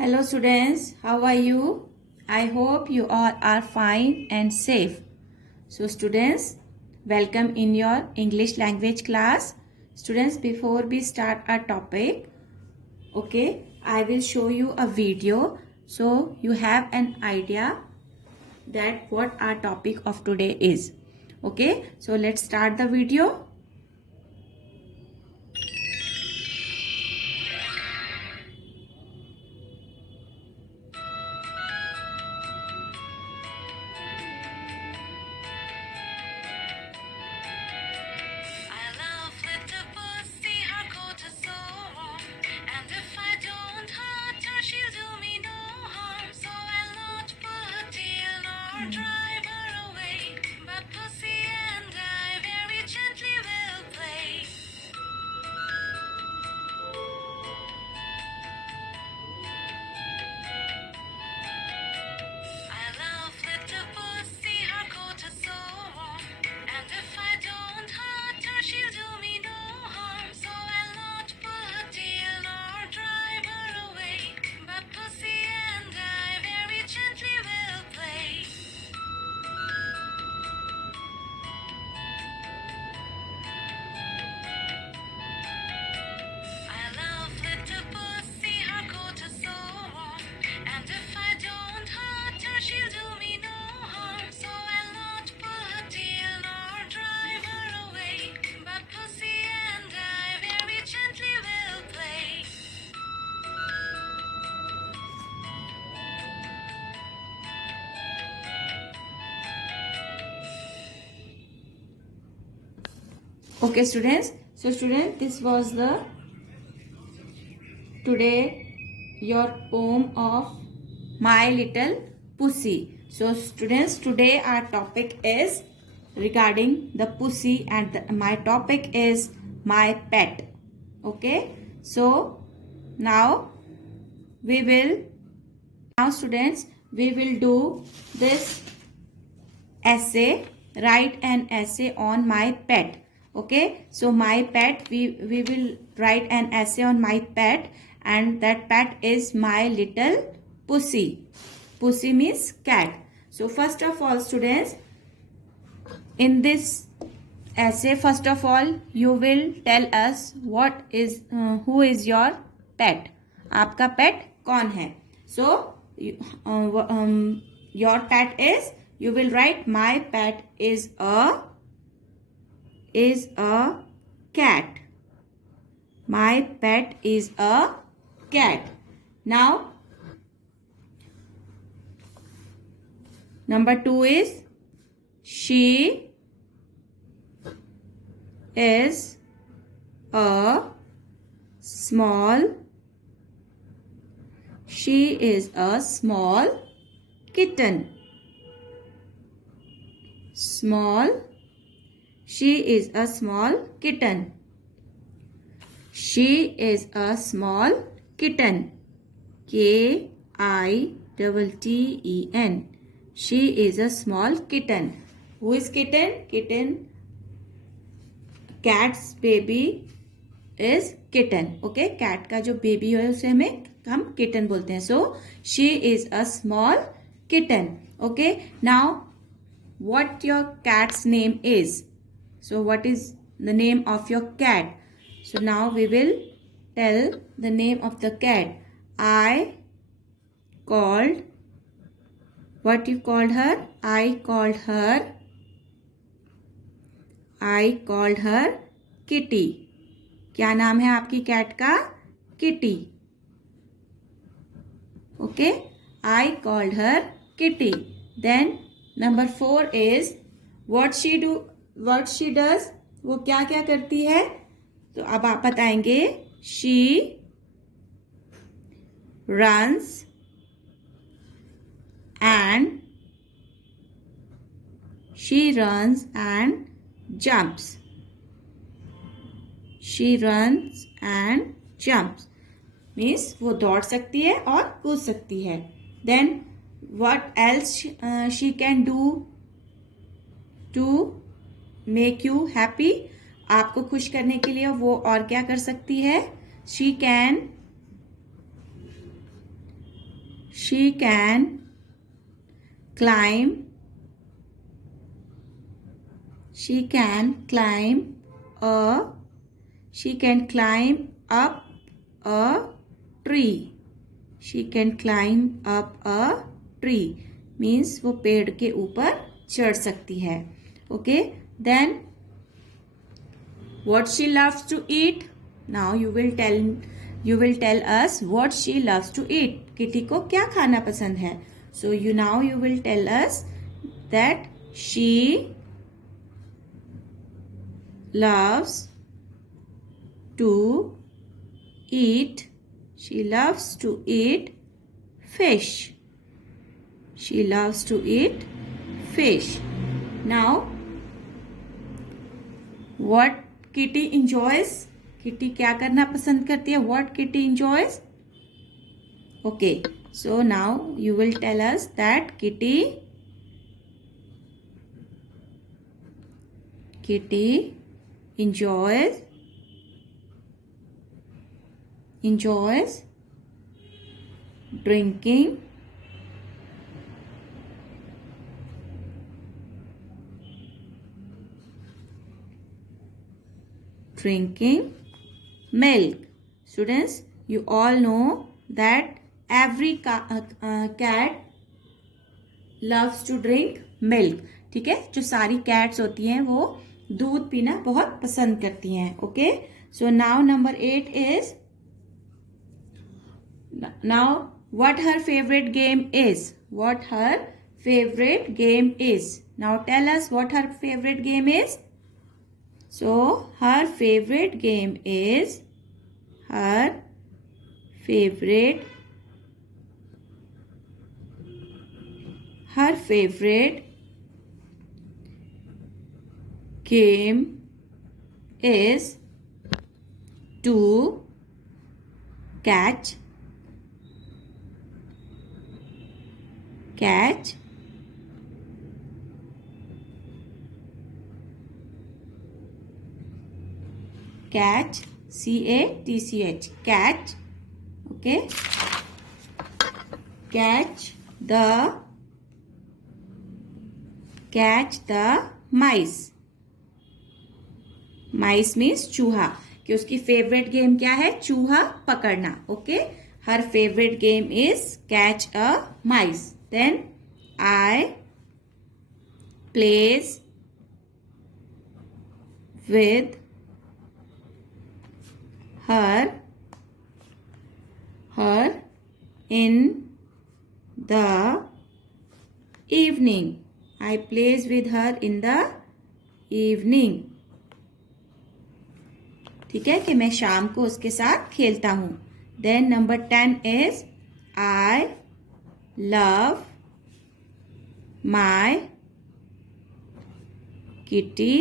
Hello students, how are you? I hope you all are fine and safe. So students, welcome in your English language class. Students, before we start our topic, okay, I will show you a video so you have an idea that what our topic of today is. Okay, so let's start the video. Drive her away, but Pussy and I very gently will play. I love little Pussy, her coat is so warm, and if I don't hurt her, she'll do me no harm. So I'll not pull her tail or drive her away, but Pussy and I very gently will play. I love little Pussy, her coat is so warm, and if I don't hurt her, she'll do me no harm. So I'll not pull her tail nor drive her away, but Pussy and I very gently will play. Okay students, so students, this was the today your poem of My Little Pussy. So students, today our topic is regarding the pussy and my topic is my pet. Okay, so now students, we will do this essay. Write an essay on my pet. Okay, so my pet, we will write an essay on my pet, and that pet is my little pussy. Pussy means cat. So first of all students, in this essay, first of all you will tell us what is who is your pet. आपका pet कौन है? So your pet is, you will write my pet is a cat. My pet is a cat. Now number 2 is she is a small kitten. She is a small kitten. She is a small kitten. K-I-T-T-E-N. She is a small kitten. Who is kitten? Kitten. Cat's baby is kitten. Okay, cat का जो baby है उसे हम kitten बोलते हैं. So she is a small kitten. Okay, now what your cat's name is? So what is the name of your cat? So now we will tell the name of the cat. What you called her? I called her Kitty. क्या नाम है आपकी cat का? Kitty. Okay, I called her Kitty. Then number 4 is what she does. वो क्या क्या करती है? तो अब आप बताएंगे. She runs and jumps. She runs and jumps means वो दौड़ सकती है और कूद सकती है. Then what else she can do to make you happy? आपको खुश करने के लिए वो और क्या कर सकती है? She can she can climb a she can climb up a tree. She can climb up a tree means वो पेड़ के ऊपर चढ़ सकती है. Okay, then what she loves to eat. Now you will tell us what she loves to eat. Kitty को क्या खाना पसंद है. So you will tell us that she loves to eat. She loves to eat fish. She loves to eat fish. Now, what Kitty enjoys? Kitty क्या करना पसंद करती है? What Kitty enjoys? Okay. So now you will tell us that Kitty enjoys drinking milk. Students, you all know that every cat loves to drink milk. ठीक है, जो सारी cats होती हैं वो दूध पीना बहुत पसंद करती हैं. Okay, so now number 8 is now what her favorite game is. What her favorite game is. Now tell us what her favorite game is. So her favorite game is to catch CATCH catch. Okay, catch the mice. Mice means चूहा. कि उसकी favourite game क्या है? चूहा पकड़ना. Okay, her favourite game is catch a mice. Then I plays with her in the evening. I plays with her in the evening. ठीक है, कि मैं शाम को उसके साथ खेलता हूँ. Then number 10 is I love my kitty.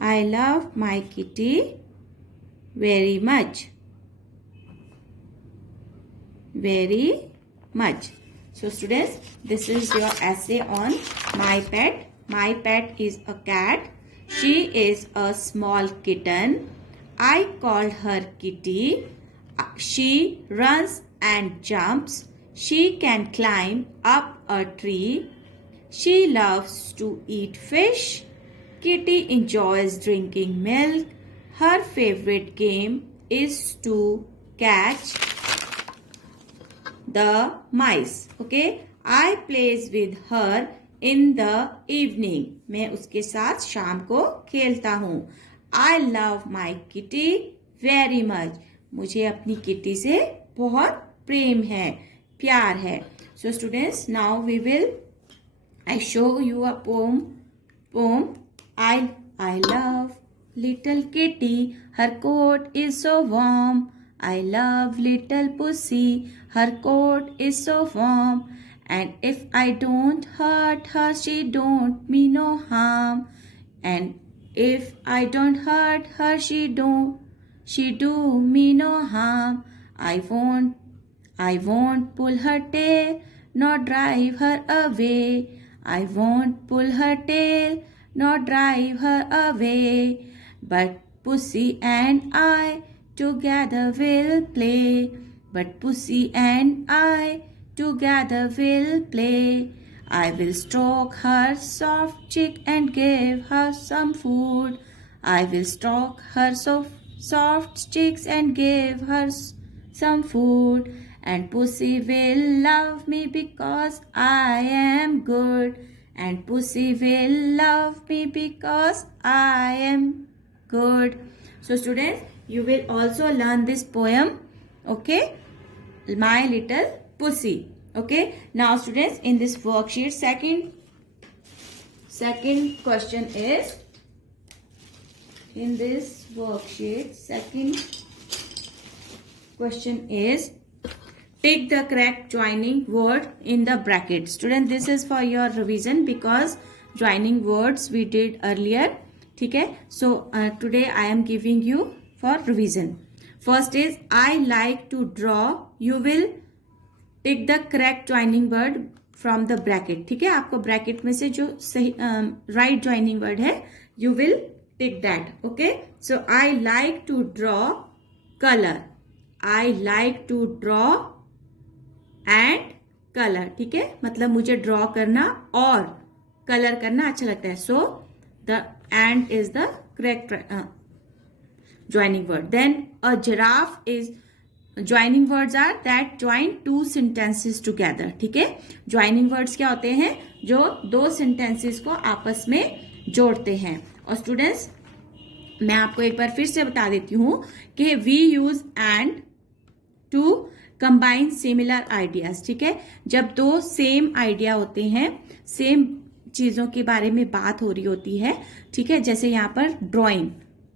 I love my kitty very much. Very much. So students, this is your essay on my pet. My pet is a cat. She is a small kitten. I call her Kitty. She runs and jumps. She can climb up a tree. She loves to eat fish. Kitty enjoys drinking milk. Her favorite game is to catch the mice. Okay, I plays with her in the evening. मैं उसके साथ शाम को खेलता हूँ. I love my kitty very much. मुझे अपनी kitty से बहुत प्रेम है, प्यार है. So students, now I show you a poem. I love little kitty, her coat is so warm. I love little pussy, her coat is so warm. And if I don't hurt her, she don't mean no harm. And if I don't hurt her, she do me no harm. I won't pull her tail, nor drive her away. I won't pull her tail, nor drive her away. But Pussy and I together will play. but Pussy and I together will play. I will stroke her soft cheek and give her some food. I will stroke her soft cheeks and give her some food. And Pussy will love me because I am good. And Pussy will love me because I am good. So students, you will also learn this poem. Okay, My Little Pussy. Okay, now students, in this worksheet, second question is, in this worksheet, second question is, take the correct joining word in the bracket. Student, this is for your revision because joining words we did earlier. ठीक है, so today I am giving you for revision. First is, I like to draw. You will take the correct joining word from the bracket. ठीक है, आपको bracket में से जो सही right joining word है, you will take that. Okay, so I like to draw color. I like to draw and color. ठीक है, मतलब मुझे ड्रॉ करना और कलर करना अच्छा लगता है. So the and is the correct joining word. Then a giraffe is, joining words are that join two sentences together. ठीक है, joining words क्या होते हैं? जो दो sentences को आपस में जोड़ते हैं. और स्टूडेंट्स, मैं आपको एक बार फिर से बता देती हूँ कि we use and to combine similar ideas. ठीक है, जब दो सेम आइडिया होते हैं, सेम चीजों के बारे में बात हो रही होती है. ठीक है, जैसे यहाँ पर ड्राइंग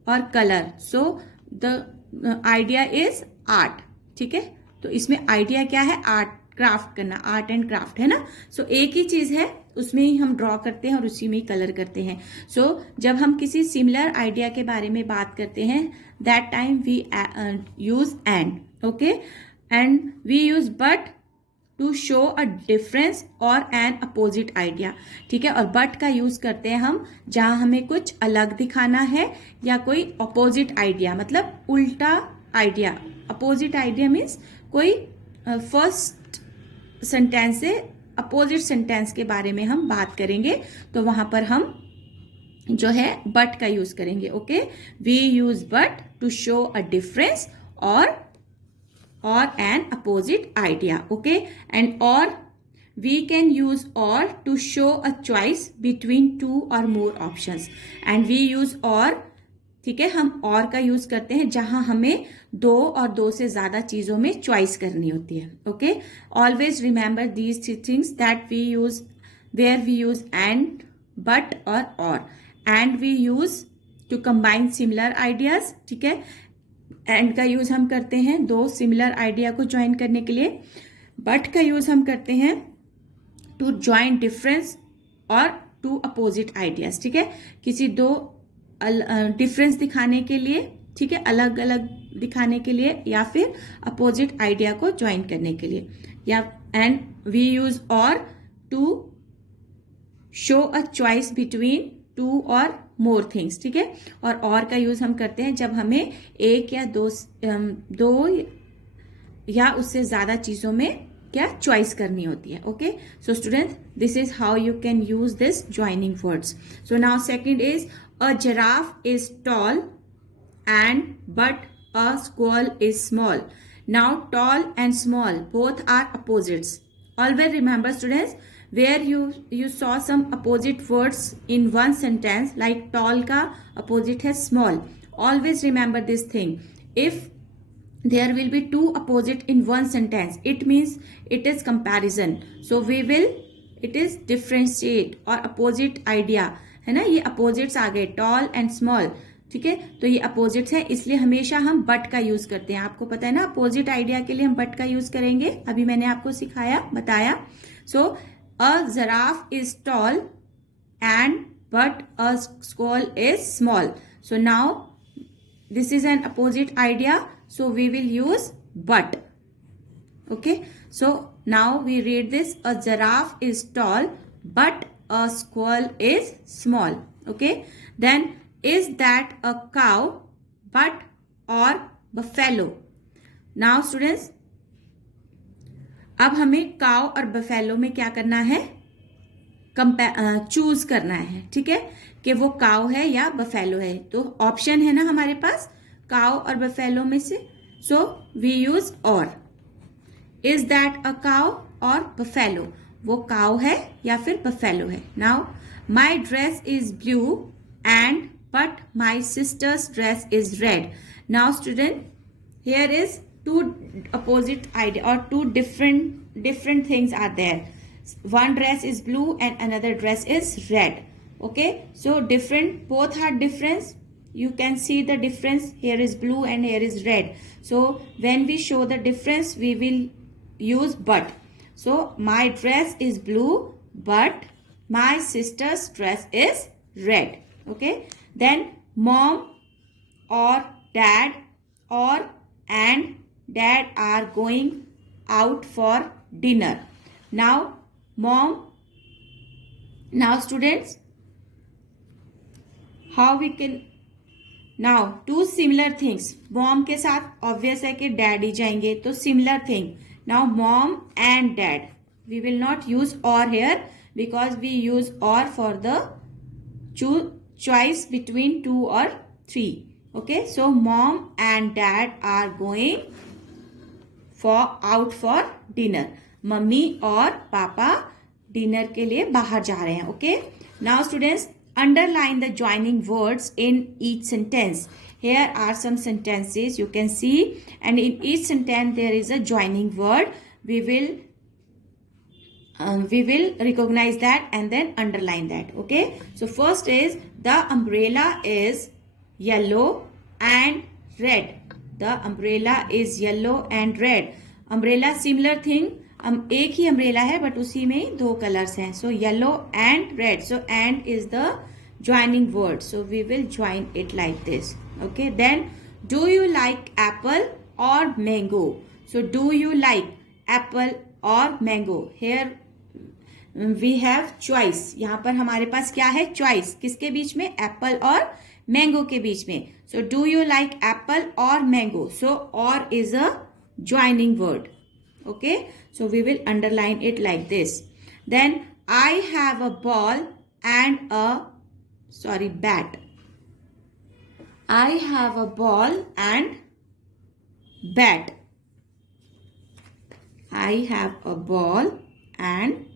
और colour. So the idea is art. ठीक है, तो इसमें आइडिया क्या है? आर्ट, क्राफ्ट करना, आर्ट एंड क्राफ्ट है ना. सो एक ही चीज है, उसमें ही हम ड्रॉ करते हैं और उसी में ही कलर करते हैं. सो जब हम किसी सिमिलर आइडिया के बारे में बात करते हैं, that time we use and. Okay, and we use but to show a difference or an opposite idea. ठीक है, और बट का यूज करते हैं हम जहां हमें कुछ अलग दिखाना है या कोई अपोजिट आइडिया, मतलब उल्टा आइडिया. अपोजिट आइडिया मीन्स कोई फर्स्ट सेंटेंस से अपोजिट सेंटेंस के बारे में हम बात करेंगे, तो वहां पर हम जो है बट का यूज करेंगे. Okay, we use but to show a difference or an opposite idea. Okay, and or we can use or to show a choice between two or more options. And we use or, ठीक है, हम और का use करते हैं जहां हमें दो और दो से ज्यादा चीजों में चॉइस करनी होती है. Okay, always remember these three things that we use, where we use and, but or. And we use to combine similar ideas. ठीक है, एंड का यूज हम करते हैं दो सिमिलर आइडिया को ज्वाइन करने के लिए. बट का यूज हम करते हैं टू ज्वाइन डिफरेंस और टू अपोजिट आइडियाज. ठीक है, किसी दो डिफरेंस दिखाने के लिए, ठीक है, अलग अलग दिखाने के लिए, या फिर अपोजिट आइडिया को ज्वाइन करने के लिए. या and we use or to show a choice between two or more things. ठीक है, और का यूज हम करते हैं जब हमें एक या दो या उससे ज्यादा चीजों में क्या चॉइस करनी होती है. Okay, so students, this is how you can use this joining words. So now second is, a giraffe is tall and but a squirrel is small. Now tall and small both are opposites. Always remember students, where you saw some opposite words in one sentence, like tall का opposite है small. Always remember this thing. If there will be two opposite in one sentence, it means it is comparison. So it is differentiate और opposite idea है ना. ये opposites आ गए, tall and small. ठीक है, तो ये अपोजिट्स है, इसलिए हमेशा हम बट का यूज करते हैं. आपको पता है ना, अपोजिट आइडिया के लिए हम बट का यूज करेंगे. अभी मैंने आपको बताया. सो a giraffe is tall and but a squirrel is small. So now this is an opposite idea, so we will use but. Okay, so now we read this, a giraffe is tall but a squirrel is small. Okay, then is that a cow, but or buffalo? Now students, अब हमें cow और buffalo में क्या करना है, choose करना है, ठीक है, कि वो काउ है या बफेलो है। तो ऑप्शन है ना हमारे पास काउ और बफेलो में से, सो वी यूज और। इज दैट अ काउ और बफेलो, वो काउ है या फिर बफेलो है। Now my dress is blue and but my sisters dress is red. Now student, here is two opposite idea or two different things are there. One dress is blue and another dress is red. Okay, so different, both are different. You can see the difference. Here is blue and here is red. So when we show the difference, we will use but. So my dress is blue but my sister's dress is red. Okay, then mom or dad or and dad are going out for dinner. Now students, how we can, now two similar things. mom के साथ obvious है कि dad ही जाएंगे, तो similar thing. Now mom and dad, we will not use or here because we use or for the choice between 2 or 3. Okay, so mom and dad are going out for dinner. Mummy और पापा dinner के लिए बाहर जा रहे हैं. Okay, now students, underline the joining words in each sentence. Here are some sentences you can see, and in each sentence there is a joining word. We will recognize that and then underline that. Okay, so first is the umbrella is yellow and red. The umbrella is yellow and red. Umbrella similar thing. एक ही umbrella है but उसी में दो colors हैं. So yellow and red. So and is the joining word. So we will join it like this. Okay. Then do you like apple or mango? So do you like apple or mango? Here we have choice. यहाँ पर हमारे पास क्या है, choice. किसके बीच में, apple और mango के बीच में. So do you like apple or mango? So or is a joining word. Okay, so we will underline it like this. Then I have a ball and a bat. I have a ball and bat. I have a ball and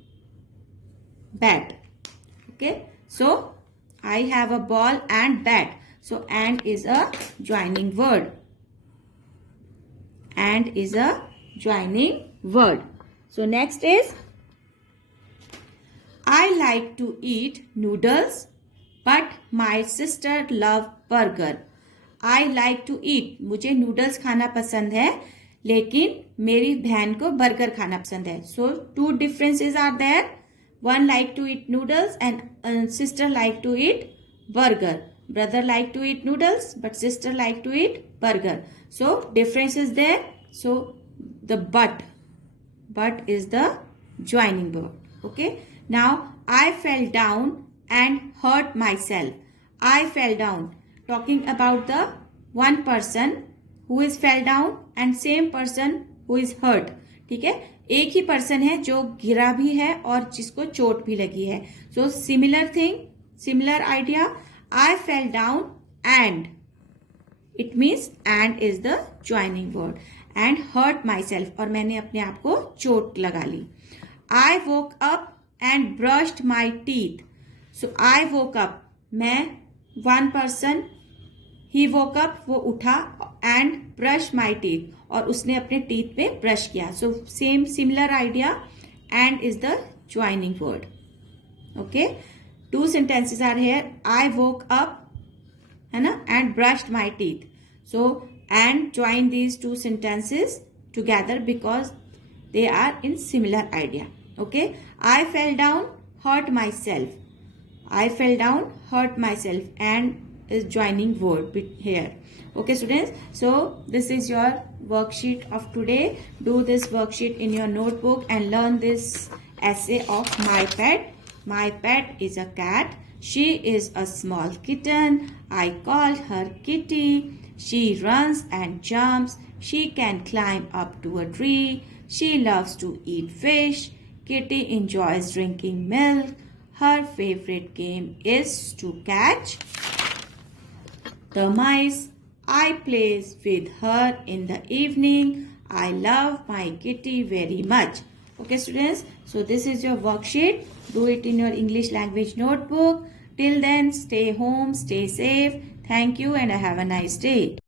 bat. Okay, so I have a ball and bat. So and is a joining word. And is a joining word. So next is I like to eat noodles but my sister love burger. I like to eat, मुझे noodles खाना पसंद है लेकिन मेरी बहन को burger खाना पसंद है. So two differences are there. One like to eat noodles and sister like to eat burger. Brother like to eat noodles but sister like to eat burger. So difference is there. So the but is the joining word. Okay, now I fell down and hurt myself. I fell down, talking about the one person who is fell down and same person who is hurt. ठीक है, एक ही person है जो गिरा भी है और जिसको चोट भी लगी है. So similar thing, similar idea. I fell down and it means and is the joining word. And hurt myself, और मैंने अपने आप को चोट लगा ली. I woke up and brushed my teeth. So I woke up, मैं, one person, he woke up, वो उठा, and brushed my teeth, और उसने अपने teeth पे brush किया. So same similar idea, and is the joining word. Okay, two sentences are here. I woke up, है ना, and brushed my teeth. So and join these two sentences together because they are in similar idea. Okay, I fell down, hurt myself. I fell down, hurt myself, and is joining word here. Okay students, so this is your worksheet of today. Do this worksheet in your notebook and learn this essay of my pet. My pet is a cat. She is a small kitten. I called her Kitty. She runs and jumps. She can climb up to a tree. She loves to eat fish. Kitty enjoys drinking milk. Her favorite game is to catch the mice. I play with her in the evening. I love my kitty very much. Okay, students. So this is your worksheet. Do it in your English language notebook. Till then, stay home, stay safe. Thank you and have a nice day.